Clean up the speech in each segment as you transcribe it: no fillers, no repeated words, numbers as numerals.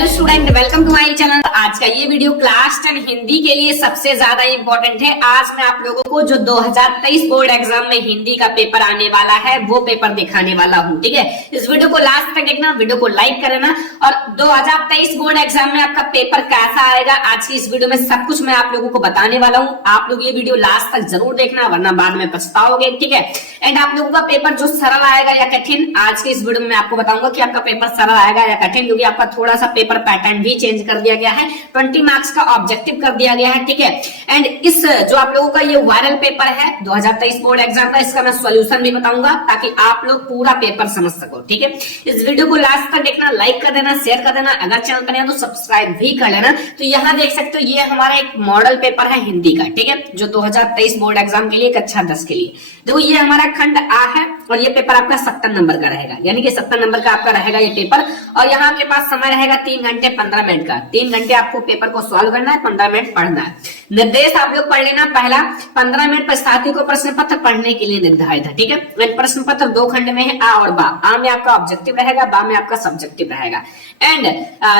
Hello student, welcome to my channel. आज का ये वीडियो क्लास 10 हिंदी के लिए सबसे ज्यादा इंपॉर्टेंट है। आज मैं आप लोगों को जो 2023 बोर्ड एग्जाम में हिंदी का पेपर आने वाला है वो पेपर दिखाने वाला हूँ। ठीक है, इस वीडियो को लास्ट तक देखना, वीडियो को लाइक करना और 2023 बोर्ड एग्जाम में आपका पेपर कैसा आएगा आज की इस वीडियो में सब कुछ मैं आप लोगों को बताने वाला हूँ। आप लोग ये वीडियो लास्ट तक जरूर देखना वरना बाद में पछताओगे। ठीक है, एंड आप लोगों का पेपर जो सरल आएगा या कठिन, आज के इस वीडियो में मैं आपको बताऊंगा कि आपका पेपर सरल आएगा या कठिन, क्योंकि आपका थोड़ा सा पेपर पैटर्न भी चेंज कर दिया गया है। 20 मार्क्स का ऑब्जेक्टिव कर दिया गया है। ठीक है, एंड इस जो आप लोगों का ये वायरल पेपर है 2023 बोर्ड एग्जाम का, इसका मैं सॉल्यूशन भी बताऊंगा ताकि आप लोग पूरा पेपर समझ सको। ठीक है, इस वीडियो को लास्ट तक देखना, लाइक कर देना, शेयर कर देना, अगर चैनल पर नया तो सब्सक्राइब भी कर लेना। तो यहाँ देख सकते हो ये हमारा एक मॉडल पेपर है हिंदी का। ठीक है, जो 2023 बोर्ड एग्जाम के लिए कक्षा 10 के लिए। देखो ये हमारा खंड आ है और ये पेपर आपका 70 नंबर का रहेगा, यानी कि 70 नंबर का आपका रहेगा ये पेपर। और यहाँ आपके पास समय रहेगा 3 घंटे 15 मिनट का। 3 घंटे आपको पेपर को सॉल्व करना है, 15 मिनट पढ़ना है। निर्देश आप लोग पढ़ लेना। पहला 15 मिनट प्रस्तावित को प्रश्न पत्र पढ़ने के लिए निर्धारित है। ठीक है, प्रश्न पत्र 2 खंड में है, आ और बा। आ में आपका ऑब्जेक्टिव रहेगा, बा में आपका सब्जेक्टिव रहेगा। एंड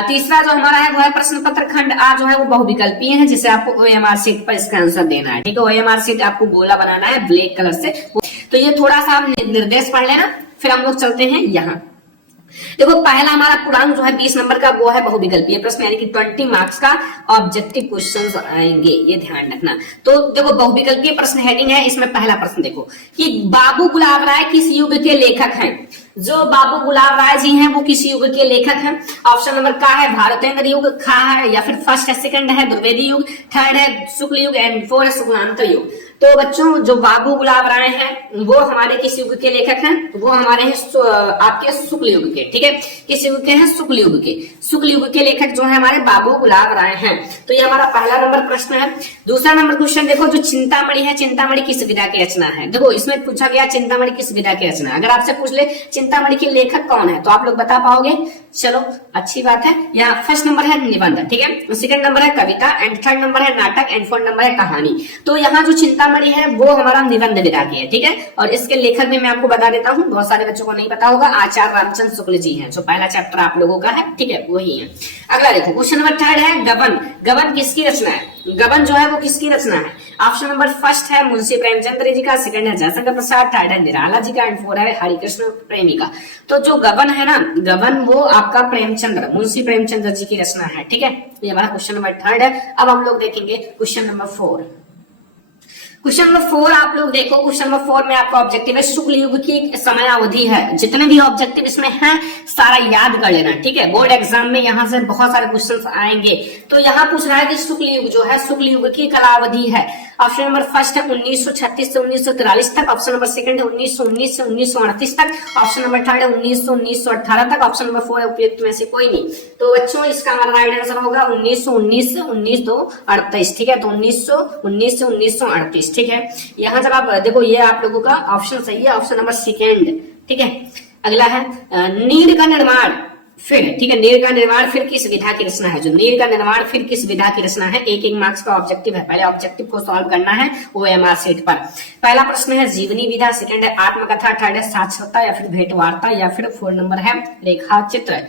तीसरा जो हमारा है वो है प्रश्न पत्र खंड आ जो है वो बहुविकल्पीय है, जिसे आपको OMR शीट पर इसका आंसर देना है। ठीक है, OMR शीट आपको गोला बनाना है ब्लैक कलर से। तो ये थोड़ा सा आप निर्देश पढ़ लेना, फिर हम लोग चलते हैं यहाँ। देखो पहला हमारा पूर्णांक जो है 20 नंबर का वो है बहुविकल्पीय प्रश्न, यानी कि 20 मार्क्स का ऑब्जेक्टिव क्वेश्चंस आएंगे, ये ध्यान रखना। तो देखो बहुविकल्पीय प्रश्न हेडिंग है, इसमें पहला प्रश्न देखो कि बाबू गुलाब राय किस युग के लेखक हैं। जो बाबू गुलाब राय जी हैं वो किस युग के लेखक हैं। ऑप्शन नंबर का है भारतेंद्र युग, खा है या फिर फर्स्ट है, सेकंड है द्विवेदी युग, थर्ड है शुक्ल युग एंड 4 है शुक्लांतर युग। तो बच्चों जो बाबू गुलाब राय हैं वो हमारे किस युग के लेखक हैं, वो हमारे हैं आपके शुक्ल युग के। ठीक है, किस युग के हैं, शुक्ल युग के। शुक्ल युग के लेखक जो है हमारे बाबू गुलाब राय हैं। तो ये हमारा पहला नंबर प्रश्न है। दूसरा नंबर क्वेश्चन देखो, जो चिंतामणि है, चिंतामणि किस विधा की रचना है। देखो इसमें पूछा गया चिंतामणि किस विधा की रचना है। अगर आपसे पूछ ले चिंतामणि के लेखक कौन है तो आप लोग बता पाओगे, चलो अच्छी बात है। यहाँ फर्स्ट नंबर है निबंध, ठीक है, सेकंड नंबर है कविता एंड थर्ड नंबर है नाटक एंड फोर्थ नंबर है कहानी। तो यहाँ जो चिंतामणि है वो हमारा निबंध विधा की है। ठीक है, और इसके लेखक भी मैं आपको बता देता हूँ, बहुत सारे बच्चों को नहीं पता होगा, आचार्य रामचंद्र शुक्ल जी हैं, जो पहला चैप्टर आप लोगों का है। ठीक है, वही है। अगला देखो क्वेश्चन नंबर थर्ड है गबन। गबन किसकी रचना है, गबन जो है वो किसकी रचना है। ऑप्शन नंबर फर्स्ट है मुंशी प्रेमचंद्र जी का, सेकंड है जयशंकर प्रसाद, थर्ड है निराला जी का एंड फोर्थ है हरिकृष्ण प्रेमी का। तो जो गबन है ना, गबन वो आपका प्रेमचंद्र, मुंशी प्रेमचंद्र जी की रचना है। ठीक है, ये हमारा क्वेश्चन नंबर थर्ड है। अब हम लोग देखेंगे क्वेश्चन नंबर 4। क्वेश्चन नंबर 4 आप लोग देखो, क्वेश्चन नंबर 4 में आपका ऑब्जेक्टिव है शुक्ल युग की समय अवधि है। जितने भी ऑब्जेक्टिव इसमें हैं सारा याद कर लेना। ठीक है, बोर्ड एग्जाम में यहाँ से बहुत सारे क्वेश्चंस आएंगे। तो यहाँ पूछ रहा है कि शुक्ल युग जो है, शुक्ल युग की कालावधि है। ऑप्शन नंबर फर्स्ट है 1936 से 1943 तक, ऑप्शन नंबर सेकंड है 1919 से 1938 तक, ऑप्शन नंबर थर्ड है 1900 1918 तक, ऑप्शन नंबर 4 है उपयुक्त में से कोई नहीं। तो बच्चों इसका हमारा राइट आंसर होगा 1919 से 1938। ठीक है, तो 1919 से 1938। ठीक है, यहाँ जब आप देखो ये आप लोगों का ऑप्शन सही है, ऑप्शन नंबर सेकेंड। ठीक है, अगला है नीड़ का निर्माण फिर। ठीक है, नीड़ का निर्माण फिर किस विधा की रचना है। जो नीड़ का निर्माण फिर किस विधा की रचना है, एक मार्क्स का ऑब्जेक्टिव है। पहले ऑब्जेक्टिव को सॉल्व करना है OMR शीट पर। पहला प्रश्न है जीवनी विधा, सेकंड है आत्मकथा, थर्ड है साक्षरता या फिर भेंट वार्ता या फिर 4 नंबर है रेखा चित्र।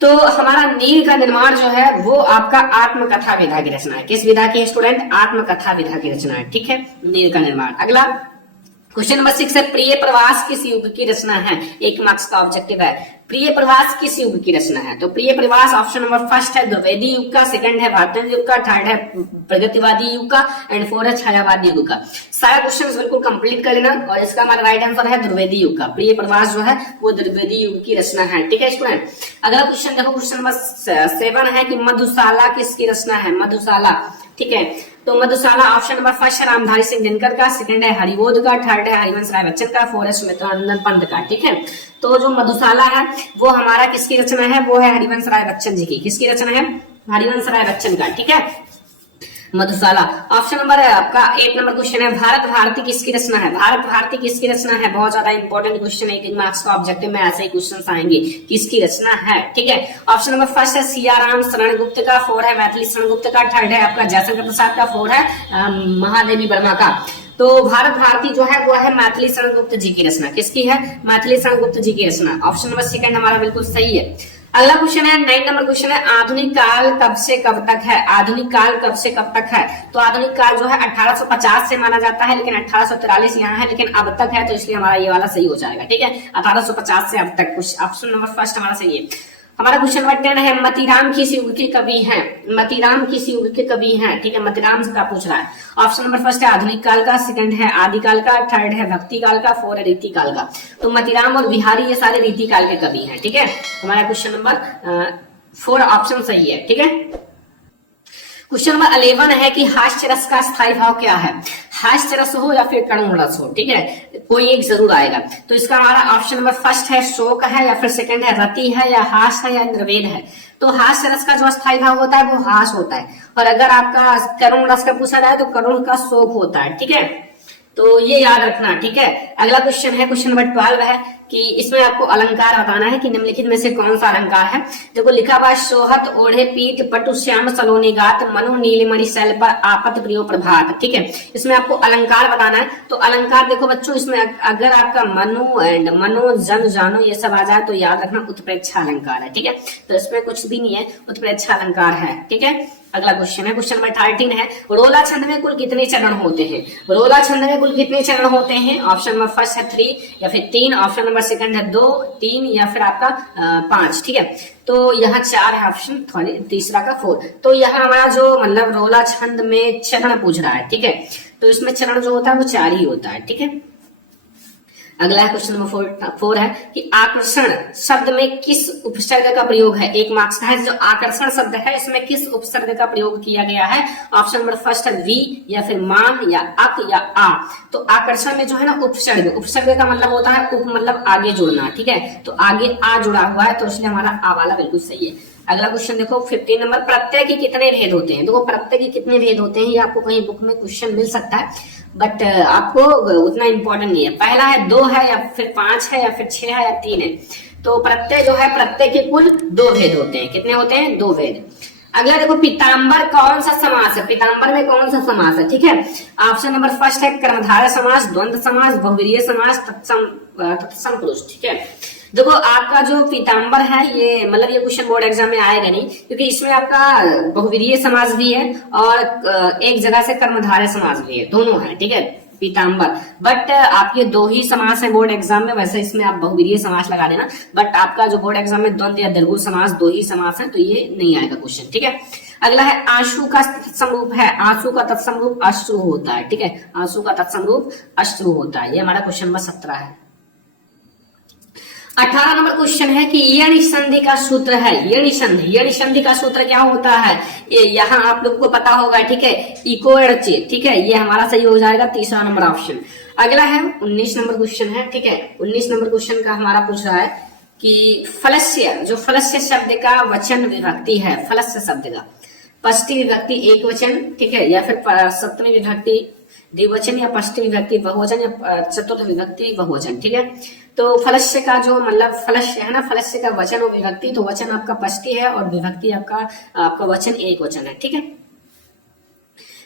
तो हमारा नीड़ का निर्माण जो है वो आपका आत्मकथा विधा की रचना है। किस विधा की है स्टूडेंट, आत्मकथा विधा की रचना है। ठीक है, नीड़ का निर्माण। अगला क्वेश्चन नंबर 6 है प्रिय प्रवास किस युग की रचना है। 1 मार्क्स का ऑब्जेक्टिव है। प्रिय प्रवास किस युग की रचना है। तो प्रिय प्रवास ऑप्शन नंबर फर्स्ट है द्विवेदी युग का, सेकंड है भारतेंद्र युग का, थर्ड है प्रगतिवादी युग का एंड फोर्थ है छायावादी युग का। सारा क्वेश्चन बिल्कुल कंप्लीट कर लेना और इसका हमारा राइट आंसर है द्विवेदी युग का। प्रिय प्रवास जो है वो द्विवेदी युग की रचना है। ठीक है स्टूडेंट, अगला क्वेश्चन देखो, क्वेश्चन नंबर 7 है कि मधुशाला किसकी रचना है। मधुशाला, ठीक है, तो मधुशाला ऑप्शन नंबर फर्स्ट है रामधारी सिंह दिनकर का, सेकंड है हरिबोध का, थर्ड है हरिवंश राय बच्चन का, फोर्थ है सुमित्रानंदन पंत का। ठीक है, तो जो मधुशाला है वो हमारा किसकी रचना है, वो है हरिवंश राय बच्चन जी की। किसकी रचना है, हरिवंश राय बच्चन का। ठीक है, मधुशाला। ऑप्शन नंबर है आपका 8 नंबर क्वेश्चन है भारत भारती किसकी रचना है। भारत भारती किसकी रचना है, बहुत ज्यादा इंपॉर्टेंट क्वेश्चन है, 1 मार्क्स का ऑब्जेक्टिव में ऐसे ही क्वेश्चन आएंगे, किसकी रचना है। ठीक है, ऑप्शन नंबर फर्स्ट है सियाराम शरण गुप्त का, 4 है मैथिली शरण गुप्त का, थर्ड है आपका जयशंकर प्रसाद का, 4 है महादेवी वर्मा का। तो भारत भारती जो है वो है मैथिली शरण गुप्त जी की रचना। किसकी है, मैथिली शरण गुप्त जी की रचना। ऑप्शन नंबर सेकंड हमारा बिल्कुल सही है। अगला क्वेश्चन है 9 नंबर क्वेश्चन है आधुनिक काल कब से कब तक है। आधुनिक काल कब से कब तक है, तो आधुनिक काल जो है 1850 से माना जाता है, लेकिन 1843 यहाँ है, लेकिन अब तक है, तो इसलिए हमारा ये वाला सही हो जाएगा। ठीक है, 1850 से अब तक। कुछ ऑप्शन नंबर फर्स्ट हमारा सही है। हमारा क्वेश्चन नंबर 10 है मतीराम किस युग के कवि हैं। मतीराम किस युग के कवि हैं। ठीक है, मतीराम का पूछ रहा है। ऑप्शन नंबर फर्स्ट है आधुनिक काल का, सेकंड है आदिकाल का, थर्ड है भक्ति काल का, फोर्थ है रीति काल का। तो मतीराम और बिहारी ये सारे रीति काल के कवि हैं। ठीक है, हमारा क्वेश्चन नंबर 4 ऑप्शन सही है। ठीक है, क्वेश्चन नंबर 11 है कि हास्य रस का स्थायी भाव क्या है। हास्य रस हो या फिर करुण रस हो, ठीक है, कोई एक जरूर आएगा। तो इसका हमारा ऑप्शन नंबर फर्स्ट है शोक है, या फिर सेकंड है रति है, या हास है, या निर्वेद है। तो हास्य रस का जो स्थायी भाव होता है वो हास होता है, और अगर आपका करुण रस का पूछा जाए तो करुण का शोक होता है। ठीक है, तो ये याद रखना। ठीक है, अगला क्वेश्चन है क्वेश्चन नंबर 12 है कि इसमें आपको अलंकार बताना है कि निम्नलिखित में से कौन सा अलंकार है। देखो लिखा हुआ सोहत ओढ़े पीठ पटु श्याम सलोनी गात मनु नीलिमणि शैल पर आपत प्रियो प्रभात। ठीक है, इसमें आपको अलंकार बताना है। तो अलंकार देखो बच्चों, इसमें अगर आपका मनु एंड मनो जन जानो ये सब आ जाए तो याद रखना उत्प्रेक्षा अलंकार है। ठीक है, तो इसमें कुछ भी नहीं है, उत्प्रेक्षा अलंकार है। ठीक है, अगला क्वेश्चन है क्वेश्चन नंबर 13 है रोला छंद में कुल कितने चरण होते हैं। रोला छंद में कुल कितने चरण होते हैं। ऑप्शन नंबर फर्स्ट है 3 या फिर 3, ऑप्शन नंबर सेकंड है 2, 3 या फिर आपका 5। ठीक है, तो यहाँ 4 है ऑप्शन, तीसरा का 4। तो यहाँ हमारा जो मतलब रोला छंद में चरण पूछ रहा है। ठीक है, तो इसमें चरण जो होता है वो 4 ही होता है। ठीक है, अगला है क्वेश्चन नंबर 4 है कि आकर्षण शब्द में किस उपसर्ग का प्रयोग है। 1 मार्क्स का है। जो आकर्षण शब्द है इसमें किस उपसर्ग का प्रयोग किया गया है। ऑप्शन नंबर फर्स्ट है वी, या फिर मान, या अक, या आ। तो आकर्षण में जो है ना उपसर्ग, उपसर्ग का मतलब होता है उप मतलब आगे जुड़ना। ठीक है, तो आगे आ जुड़ा हुआ है, तो इसलिए हमारा आ वाला बिल्कुल सही है। अगला क्वेश्चन देखो 15 नंबर प्रत्यय के कितने भेद होते हैं। देखो प्रत्यय के कितने भेद होते हैं ये आपको कहीं बुक में क्वेश्चन मिल सकता है, बट आपको उतना इंपॉर्टेंट नहीं है। पहला है 2 है, या फिर 5 है, या फिर 6 है, या 3 है। तो प्रत्यय जो है प्रत्यय के कुल 2 भेद होते हैं। कितने होते हैं, 2 भेद। अगला देखो पीताम्बर कौन सा समास है। पीताम्बर में कौन सा समास है। ठीक है, ऑप्शन नंबर फर्स्ट है कर्मधारय समास, द्वंद्व समास, बहुव्रीहि समास, तत्सम पुरुष। ठीक है, देखो आपका जो पीताम्बर है ये मतलब ये क्वेश्चन बोर्ड एग्जाम में आएगा नहीं, क्योंकि इसमें आपका बहुव्रीहि समास भी है और एक जगह से कर्मधारय समास भी है, दोनों है। ठीक है, पीताम्बर, बट आपके 2 ही समास है बोर्ड एग्जाम में। वैसे इसमें आप बहुव्रीहि समास लगा देना, बट आपका जो बोर्ड एग्जाम में द्वंद्व या दीर्घ समास 2 ही समास है, तो ये नहीं आएगा क्वेश्चन। ठीक है, अगला है आंसू का तत्समरूप है। आंसू का तत्समरूप अश्रु होता है। ठीक है, आंसू का तत्समरूप अश्रु होता है। ये हमारा क्वेश्चन नंबर 17 है। 18 नंबर क्वेश्चन है कि यणि संधि का सूत्र है। यणि संधि का सूत्र क्या होता है, ये यहाँ आप लोगों को पता होगा। ठीक है, इको एड़चे। ठीक है, ये हमारा सही हो जाएगा, तीसरा नंबर ऑप्शन। अगला है 19 नंबर क्वेश्चन है। ठीक है, 19 नंबर क्वेश्चन का हमारा पूछ रहा है कि फलस्य, जो फलस्य शब्द का वचन विभक्ति है, फलस्य शब्द का षष्ठी विभक्ति एक वचन, ठीक है, या फिर सप्तमी विभक्ति द्विवचन, या षष्ठी विभक्ति बहुवचन, या चतुर्थ विभक्ति बहुवचन। ठीक है, तो फलस्य का जो मतलब फलस्य है ना, फलस्य का वचन और विभक्ति, तो वचन आपका षष्ठी है और विभक्ति आपका वचन एक वचन है। ठीक है,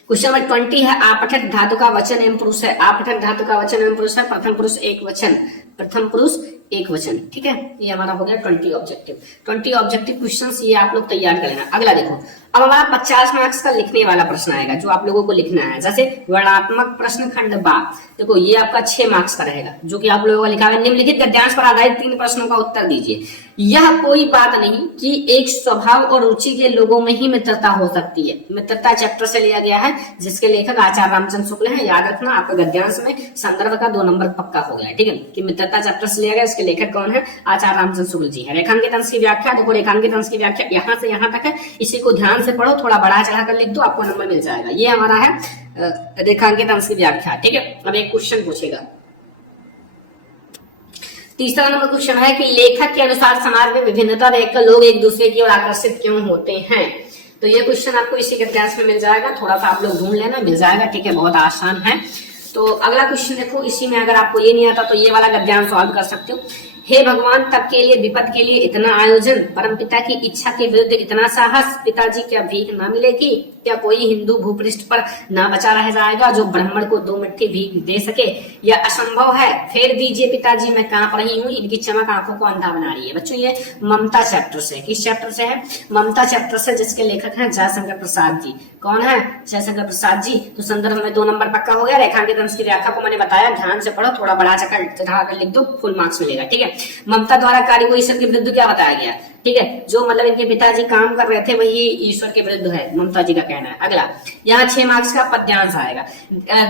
क्वेश्चन नंबर 20 है आपठक धातु का वचन एवं पुरुष है। आपठक धातु का वचन एवं पुरुष है, प्रथम पुरुष एक वचन, प्रथम पुरुष एक वचन। ठीक है, ये हमारा हो गया 20 ऑब्जेक्टिव। 20 ऑब्जेक्टिव क्वेश्चंस ये आप लोग तैयार कर लेना। अगला देखो, अब हमारा 50 मार्क्स का लिखने वाला प्रश्न आएगा, जो आप लोगों को लिखना है। जैसे वर्णात्मक प्रश्न खंड बा, देखो ये आपका 6 मार्क्स का रहेगा, जो कि आप लोगों का लिखा है। निम्नलिखित गद्यांश पर आधारित 3 प्रश्नों का उत्तर दीजिए। यह कोई बात नहीं कि एक स्वभाव और रुचि के लोगों में ही मित्रता हो सकती है। मित्रता चैप्टर से लिया गया है, जिसके लेखक आचार्य रामचंद्र शुक्ल हैं। याद रखना, आपका गद्यांश में संदर्भ का 2 नंबर पक्का हो गया। ठीक है, कि मित्रता चैप्टर से लिया गया, इसके लेखक कौन है, आचार्य रामचंद्र शुक्ल जी है। रेखांकित अंश की व्याख्या, देखो रेखांकित अंश की व्याख्या यहाँ से यहाँ तक है, इसी को ध्यान से पढ़ो, थोड़ा बढ़ा चढ़ा कर लिख दो, आपको नंबर मिल जाएगा। ये हमारा है रेखांकित अंश की व्याख्या। ठीक है, अब एक क्वेश्चन पूछेगा। तीसरा नंबर क्वेश्चन है कि लेखक के अनुसार समाज में विभिन्नता देखकर लोग एक दूसरे की ओर आकर्षित क्यों होते हैं। तो ये क्वेश्चन आपको इसी गद्यांश में मिल जाएगा, थोड़ा सा आप लोग ढूंढ लेना, मिल जाएगा। ठीक है, बहुत आसान है। तो अगला क्वेश्चन देखो, इसी में अगर आपको ये नहीं आता तो ये वाला गद्यांश सॉल्व कर सकते हो। हे भगवान, तब के लिए विपद के लिए इतना आयोजन, परमपिता की इच्छा के विरुद्ध इतना साहस, पिताजी क्या भीख ना मिलेगी। क्या कोई हिंदू भूपृष्ठ पर ना बचा रह जाएगा जो ब्राह्मण को 2 मुट्ठी भीख दे सके? यह असंभव है। फेर दीजिए पिताजी, मैं कांप रही हूँ, इनकी चमक आंखों को अंधा बना रही है। बच्चों ये ममता चैप्टर से, किस चैप्टर से है? ममता चैप्टर से, जिसके लेखक हैं जयशंकर प्रसाद जी। कौन है? जयशंकर प्रसाद जी। तो संदर्भ में 2 नंबर पक्का हो गया। रेखांकित अंश की व्याख्या को मैंने बताया, ध्यान से पढ़ो, थोड़ा बढ़ा चढ़ाकर लिख दो, फुल मार्क्स मिलेगा। ठीक है। ममता द्वारा कार्य को ईश्वर के विरुद्ध क्या बताया गया? ठीक है, जो मतलब इनके पिताजी काम कर रहे थे वही ईश्वर के विरुद्ध है, ममता जी का कहना है। अगला, यहाँ 6 मार्क्स का पद्यांश आएगा।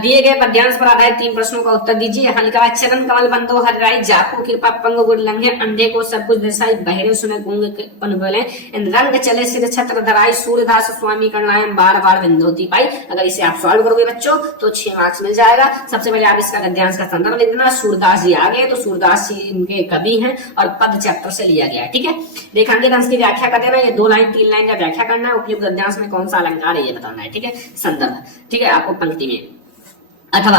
दिए गए पद्यांश पर आधारित 3 प्रश्नों का उत्तर दीजिए। यहाँ लिखा है, चरण कमल बंदो हरिराई, जापू कृपा पंग गुड़ लंघे, अंधे को सब कुछ दर्शाई, बहरे सुने गूंगे पन बोले, रंग चले सिर छत्र धराई, सूर्यदास स्वामी करनायम, बार बार विंधोती पाई। अगर इसे आप सॉल्व करोगे बच्चों तो 6 मार्क्स मिल जाएगा। सबसे पहले आप इसका गद्यांश का संदर्भ लिख देना। सूरदास जी आ गए तो सूरदास जी इनके कवि हैं और पद चैप्टर से लिया गया है। ठीक है। रेखांकित अंश की व्याख्या कर देना, ये 2 लाइन 3 लाइन का व्याख्या करना है। उपयुक्त गद्यांश में कौन सा अलंकार है ये बताना है। ठीक है। संदर्भ, ठीक है, आपको पंक्ति में अथवा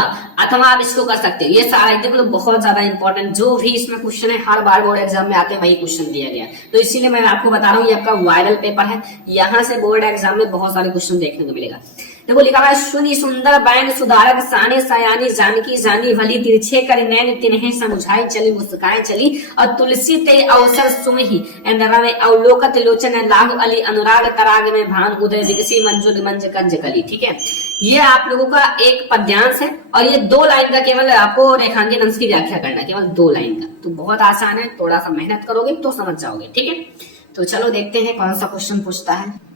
आप इसको कर सकते हो। ये सारा देख लो, बहुत ज्यादा इंपॉर्टेंट, जो भी इसमें क्वेश्चन है हर बार बोर्ड एग्जाम में आते हैं वही क्वेश्चन दिया गया, तो इसीलिए मैं आपको बता रहा हूँ ये आपका वायरल पेपर है, यहाँ से बोर्ड एग्जाम में बहुत सारे क्वेश्चन देखने को मिलेगा। देखो लिखा है, सुनी सुंदर बैन सुधारक साने सयानी जानकी जानी भली, तिरछे कर नैन तिन्हे समुझाई चली, मुस्काए चली, और तुलसी ते अवसर सुमहि रमे अवलोकत लोचन लाहु अली, अनुराग तराग में भान उदय दिगसी मंजुल मंज कंज कली। ठीक है, ये आप लोगों का एक पद्यांश है और ये 2 लाइन का केवल आपको रेखांकित अंश की व्याख्या करना है, केवल 2 लाइन का, तो बहुत आसान है, थोड़ा सा मेहनत करोगे तो समझ जाओगे। ठीक है, तो चलो देखते हैं कौन सा क्वेश्चन पूछता है।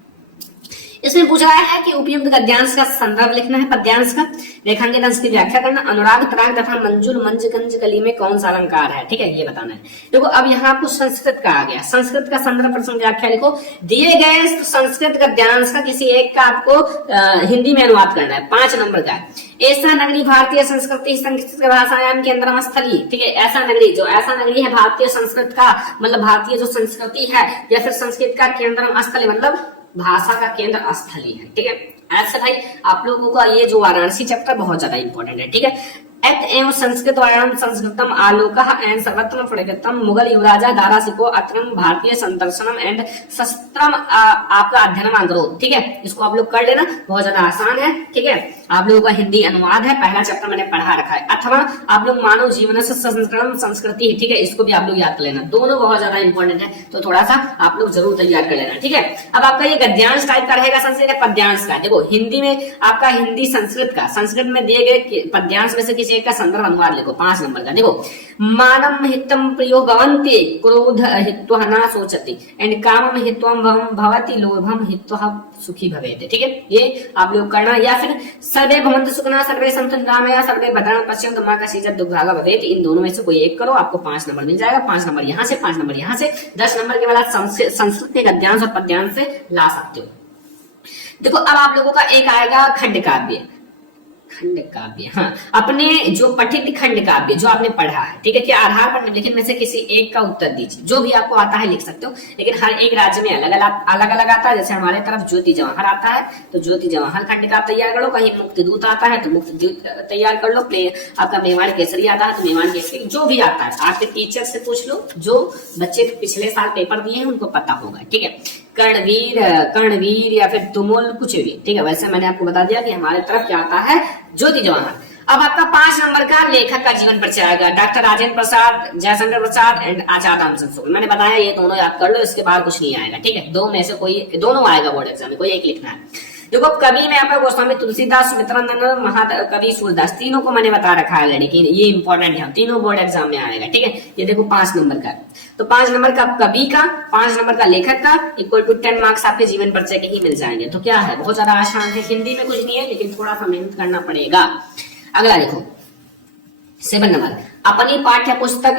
इसमें पूछ रहा है कि उपयुक्त गद्यांश का संदर्भ लिखना है, पद्यांश का, रेखांकित अंश की व्याख्या करना, अनुराग तराग तथा मंजुल मंज कंज कली में कौन सा अलंकार है। ठीक है, ये बताना है। देखो अब यहाँ आपको संस्कृत का आ गया, संस्कृत का संदर्भ प्रसंग व्याख्या लिखो। दिए गए संस्कृत गद्यांश का किसी एक का आपको हिंदी में अनुवाद करना है, 5 नंबर का। ऐसा नगरी भारतीय संस्कृति संस्कृत भाषायाम के अंदर स्थली। ठीक है, ऐसा नगरी, जो ऐसा नगरी है भारतीय संस्कृत का मतलब भारतीय जो संस्कृति है या फिर संस्कृत का केंद्र स्थली मतलब भाषा का केंद्र स्थली है। ठीक है, ऐसे भाई आप लोगों का ये जो वाराणसी चैप्टर बहुत ज्यादा इंपॉर्टेंट है। ठीक है, एत एवं संस्कृत वायाम संस्कृतम आलोक एंड सर्वत्र प्रगतम मुगल युवराजा दारा सिको अत्रम भारतीय संदर्शनम एंड शस्त्रम आपका अध्ययन आग्रह। ठीक है, इसको आप लोग कर लेना, बहुत ज्यादा आसान है। ठीक है, आप लोगों का हिंदी अनुवाद है, पहला चैप्टर मैंने पढ़ा रखा है। अथवा आप लोग मानव जीवन से संस्करण संस्कृति, ठीक है, इसको भी आप लोग याद कर लेना, दोनों बहुत ज्यादा इंपॉर्टेंट है, तो थोड़ा सा आप लोग जरूर तैयार कर लेना। ठीक है, अब आपका ये गद्यांश टाइप का रहेगा, संस्कृत पद्यांश का। देखो हिंदी में आपका हिंदी संस्कृत का, संस्कृत में दिए गए पद्यांश में से किसी एक का संदर्भ अनुवाद लिखो, 5 नंबर का। देखो, मानम हितम प्रियो भवन्ति, क्रोध हित्वा न सोचति, एंड कामम हित्वम भवति, लोभम हित्वा सुखी भवेत्। ठीक है, ये आप लोग करना। या फिर सर्वे भवन्तु सुखिनः सर्वे सन्तु निरामया सर्वे भद्राणि पश्यन्तु मा कश्चित् दुर्भागः भवेत्, इन दोनों में से कोई एक करो, आपको 5 नंबर मिल जाएगा। 5 नंबर यहाँ से, 5 नंबर यहाँ से, 10 नंबर के बाद संस्कृत के गद्यांश और पद्यांश से ला सकते हो। देखो अब आप लोगों का एक आएगा खंड काव्य, खंड काव्य, हाँ, अपने जो पठित खंड काव्य जो आपने पढ़ा है, ठीक है, के आधार पर निम्नलिखित में से किसी एक का उत्तर दीजिए। जो भी आपको आता है लिख सकते हो, लेकिन हर एक राज्य में अलग अलग आता है। जैसे हमारे तरफ ज्योति जवाहर आता है तो ज्योति जवाहर खंड काव्य तैयार कर लो, कहीं मुक्ति दूत आता है तो मुक्ति दूत तैयार कर लो, आपका मेवाड़ केसरी आता है तो मेवाड़ केसरी, जो भी आता है आपके टीचर से पूछ लो, जो बच्चे पिछले साल पेपर दिए हैं उनको पता होगा। ठीक है, कर्णवीर या फिर तुमुल, कुछ भी। ठीक है, वैसे मैंने आपको बता दिया कि हमारे तरफ क्या आता है, ज्योति जवाहर। अब आपका 5 नंबर का लेखक का जीवन परिचय आएगा, डॉक्टर राजेंद्र प्रसाद, जयशंकर प्रसाद एंड आचार्य रामचंद्र शुक्ल। मैंने बताया ये दोनों याद कर लो, इसके बाद कुछ नहीं आएगा। ठीक है, 2 में से कोई दोनों आएगा बोर्ड एग्जाम में, कोई एक लिखना है। देखो कवि में आपका गोस्वामी तुलसीदास, सुमित्रानंद, महाकवि सूरदास, तीनों को मैंने बता रखा है, लेकिन ये इंपॉर्टेंट है, तीनों बोर्ड एग्जाम में आएगा। ठीक है, ये देखो 5 नंबर का, तो 5 नंबर का कवि का, 5 नंबर का लेखक का इक्वल टू 10 मार्क्स आपके जीवन परिचय के ही मिल जाएंगे। तो क्या है, बहुत ज्यादा आसान है, हिंदी में कुछ नहीं है, लेकिन थोड़ा सा मेहनत करना पड़ेगा। अगला देखो 7 नंबर, अपनी पाठ्य पुस्तक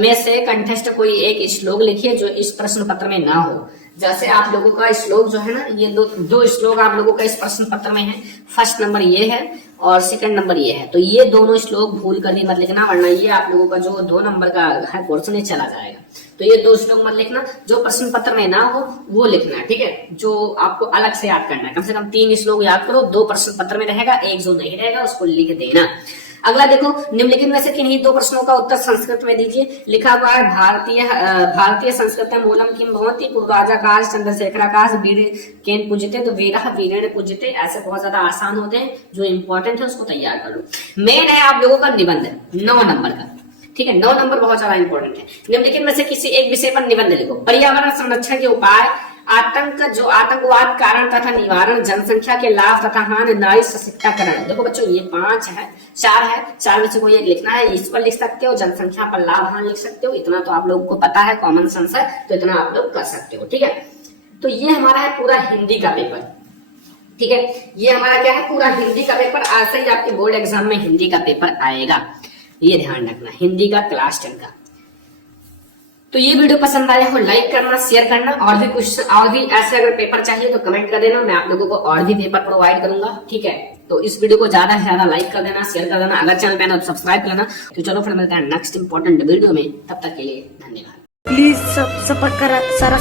में से कंठस्थ कोई एक श्लोक लिखिए जो इस प्रश्न पत्र में ना हो। जैसे आप लोगों का श्लोक जो है ना, ये दो श्लोक आप लोगों का इस प्रश्न पत्र में है, फर्स्ट नंबर ये है और सेकंड नंबर ये है, तो ये दोनों श्लोक भूल कर भी मत लिखना, वरना ये आप लोगों का जो 2 नंबर का है पोर्शन चला जाएगा। तो ये 2 श्लोक मत लिखना, जो प्रश्न पत्र में ना हो वो लिखना है, ठीक है। जो आपको अलग से याद करना है, कम से कम 3 श्लोक याद करो, 2 प्रश्न पत्र में रहेगा, 1 जो नहीं रहेगा उसको लिख देना। अगला देखो, निम्नलिखित में से किन्हीं 2 प्रश्नों का उत्तर संस्कृत में दीजिए। लिखा हुआ है भारतीय संस्कृत मूलम किम भवति, पूर्वराजाकाश चंद्रशेखराकाश वीर केन पूजते, तो वीरः वीरेण पूजते। ऐसे बहुत ज्यादा आसान होते हैं, जो इंपॉर्टेंट है उसको तैयार कर लो। मेन है आप लोगों का निबंध 9 नंबर का, ठीक है। 9 नंबर बहुत ज्यादा इंपॉर्टेंट है। निम्नलिखित में से किसी एक विषय पर निबंध लिखो। पर्यावरण संरक्षण के उपाय, आतंकवाद कारण तथा निवारण, जनसंख्या के लाभ तथा हानि, नारी सशक्तिकरण। देखो बच्चों ये 5 है, 4 है, 4 में से कोई एक लिखना है। इस पर लिख सकते हो, जनसंख्या पर लाभ हानि लिख सकते हो, इतना तो आप लोगों को पता है, कॉमन सेंस है, तो इतना आप लोग कर सकते हो, ठीक है। तो ये हमारा है पूरा हिंदी का पेपर, ठीक है। ये हमारा क्या है, पूरा हिंदी का पेपर। ऐसे ही आपके बोर्ड एग्जाम में हिंदी का पेपर आएगा, ये ध्यान रखना, हिंदी का क्लास 10 का। तो ये वीडियो पसंद आया हो लाइक करना, शेयर करना, और भी कुछ और भी ऐसे अगर पेपर चाहिए तो कमेंट कर देना, मैं आप लोगों को और भी पेपर प्रोवाइड करूंगा, ठीक है। तो इस वीडियो को ज्यादा से ज्यादा लाइक कर देना, शेयर कर देना, अगर चैनल पे ना तो सब्सक्राइब कर लेना। तो चलो फिर मिलते हैं नेक्स्ट इंपॉर्टेंट वीडियो में, तब तक के लिए धन्यवाद। प्लीज सब कराए सर